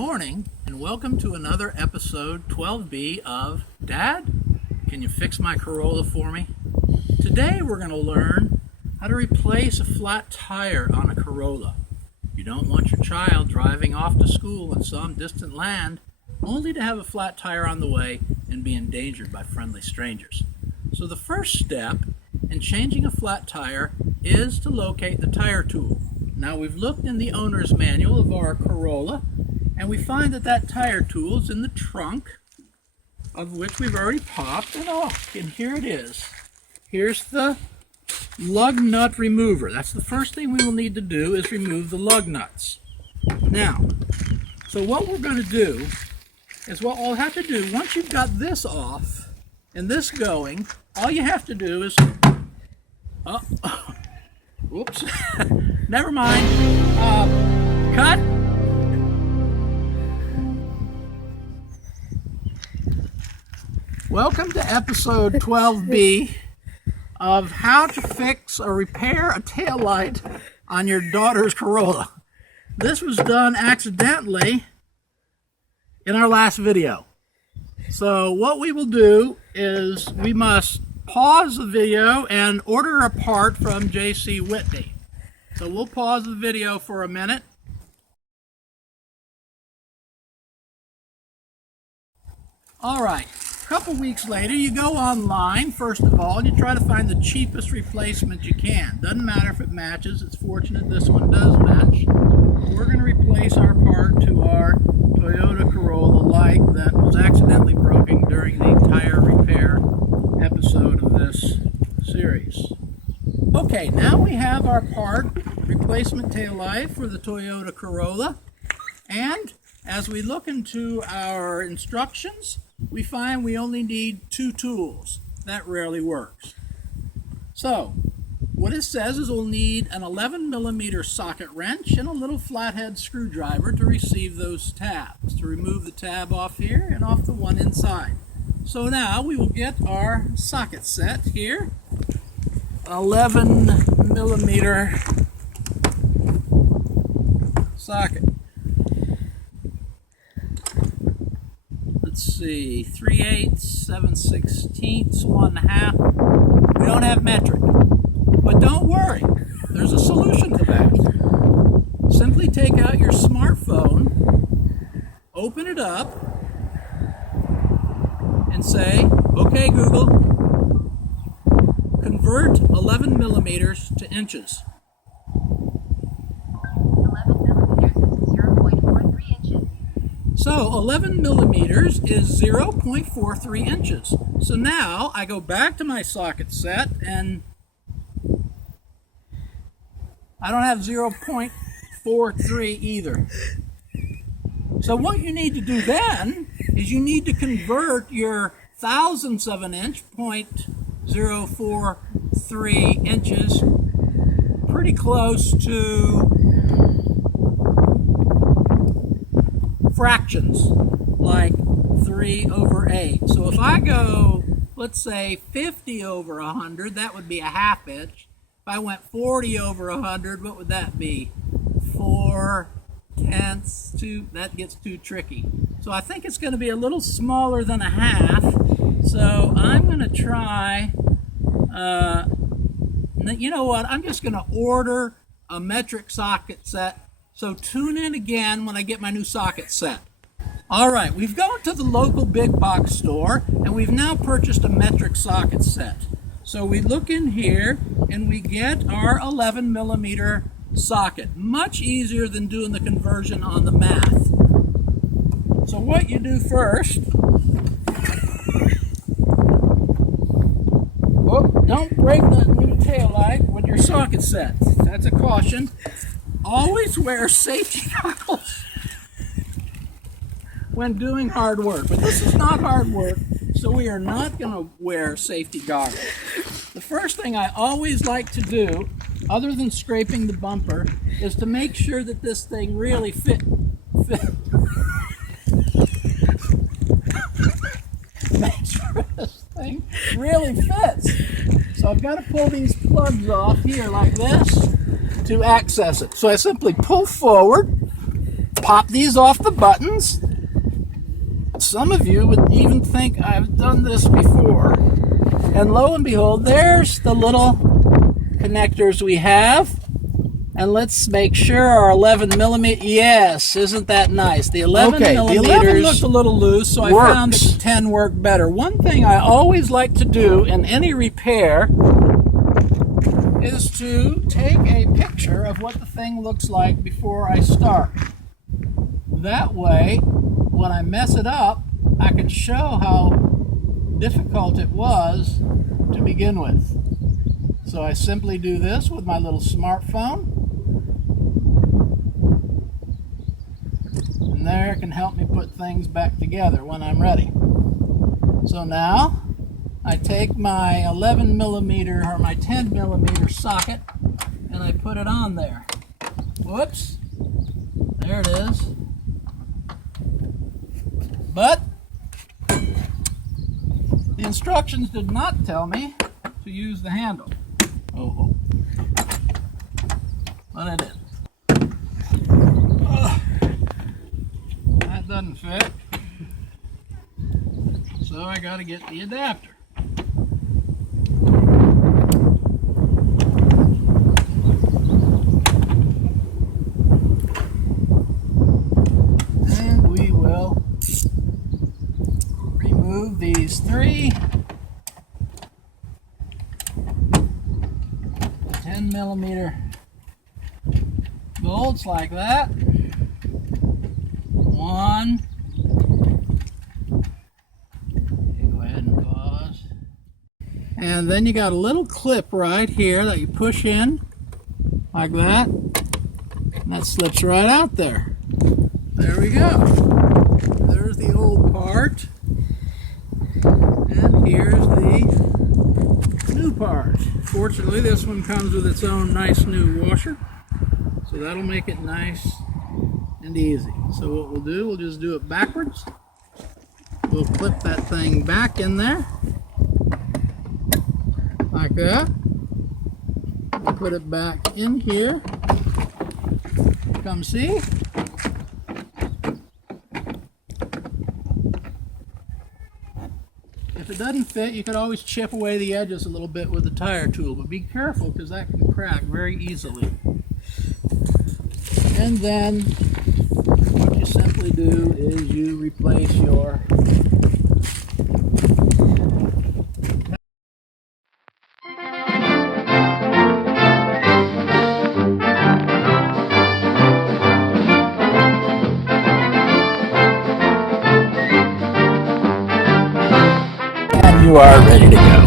morning, and welcome to another episode 12B of Dad, can you fix my Corolla for me? Today we're going to learn how to replace a flat tire on a Corolla. You don't want your child driving off to school in some distant land only to have a flat tire on the way and be endangered by friendly strangers. So the first step in changing a flat tire is to locate the tire tool. Now we've looked in the owner's manual of our Corolla, and we find that tire tool is in the trunk, of which we've already popped, and here it is. Here's the lug nut remover. That's the first thing we will need to do, is remove the lug nuts. Now, so what we're going to do is what we'll have to do, once you've got this off and this going, all you have to do is, whoops, never mind, cut. Welcome to episode 12B of how to fix or repair a taillight on your daughter's Corolla. This was done accidentally in our last video. So what we will do is we must pause the video and order a part from J.C. Whitney. So we'll pause the video for a minute. All right. A couple weeks later, you go online, first of all, and you try to find the cheapest replacement you can. Doesn't matter if it matches. It's fortunate this one does match. We're going to replace our part to our Toyota Corolla light that was accidentally broken during the tire repair episode of this series. Okay, now we have our part, replacement tail light for the Toyota Corolla, and as we look into our instructions, we find we only need 2 tools. That rarely works. So, what it says is we'll need an 11mm socket wrench and a little flathead screwdriver to receive those tabs, to remove the tab off here and off the one inside. So now we will get our socket set here, an 11mm socket. Let's see, 3/8, 7/16, 1/2. We don't have metric, but don't worry, there's a solution to that. Simply take out your smartphone, open it up, and say, okay Google, convert 11mm to inches. 11mm is 0.43 inches. So 11mm is 0.43 inches. So now I go back to my socket set, and I don't have 0.43 either. So what you need to do then is you need to convert your thousandths of an inch, 0.043 inches, pretty close to fractions, like 3/8. So if I go, let's say 50/100, that would be a 1/2 inch. If I went 40/100, what would that be? 4/10 to, that gets too tricky. So I think it's going to be a little smaller than a 1/2. So I'm going to try, you know what, I'm just going to order a metric socket set. So tune in again when I get my new socket set. All right, we've gone to the local big box store and we've now purchased a metric socket set. So we look in here and we get our 11mm socket. Much easier than doing the conversion on the math. So what you do first, don't break the new taillight with your socket set. That's a caution. Always wear safety goggles when doing hard work. But this is not hard work, so we are not going to wear safety goggles. The first thing I always like to do, other than scraping the bumper, is to make sure that this thing really fit. Make sure this thing really fits. So I've got to pull these plugs off here like this to access it. So I simply pull forward, pop these off the buttons. Some of you would even think I've done this before. And lo and behold, there's the little connectors we have. And let's make sure our 11 millimeter, yes, isn't that nice? The 11 millimeters the 11 looked a little loose, so I found that the 10 worked better. One thing I always like to do in any repair is to take a picture of what the thing looks like before I start. That way, when I mess it up, I can show how difficult it was to begin with. So I simply do this with my little smartphone. And there it can help me put things back together when I'm ready. So now I take my 11 millimeter or my 10 millimeter socket and I put it on there. Whoops. There it is. But the instructions did not tell me to use the handle. Oh. But I did. That doesn't fit. So I got to get the adapter. And we will remove these 3 10 millimeter bolts like that. 1. Go ahead and pause. And then you got a little clip right here that you push in like that. And that slips right out there. There we go. There's the old part. And here's the new part. Fortunately, this one comes with its own nice new washer. So that'll make it nice and easy. So what we'll do, we'll just do it backwards. We'll clip that thing back in there. Like that. We'll put it back in here. Come see. If it doesn't fit, you could always chip away the edges a little bit with the tire tool, but be careful because that can crack very easily. And then what you simply do is you replace your and you are ready to go.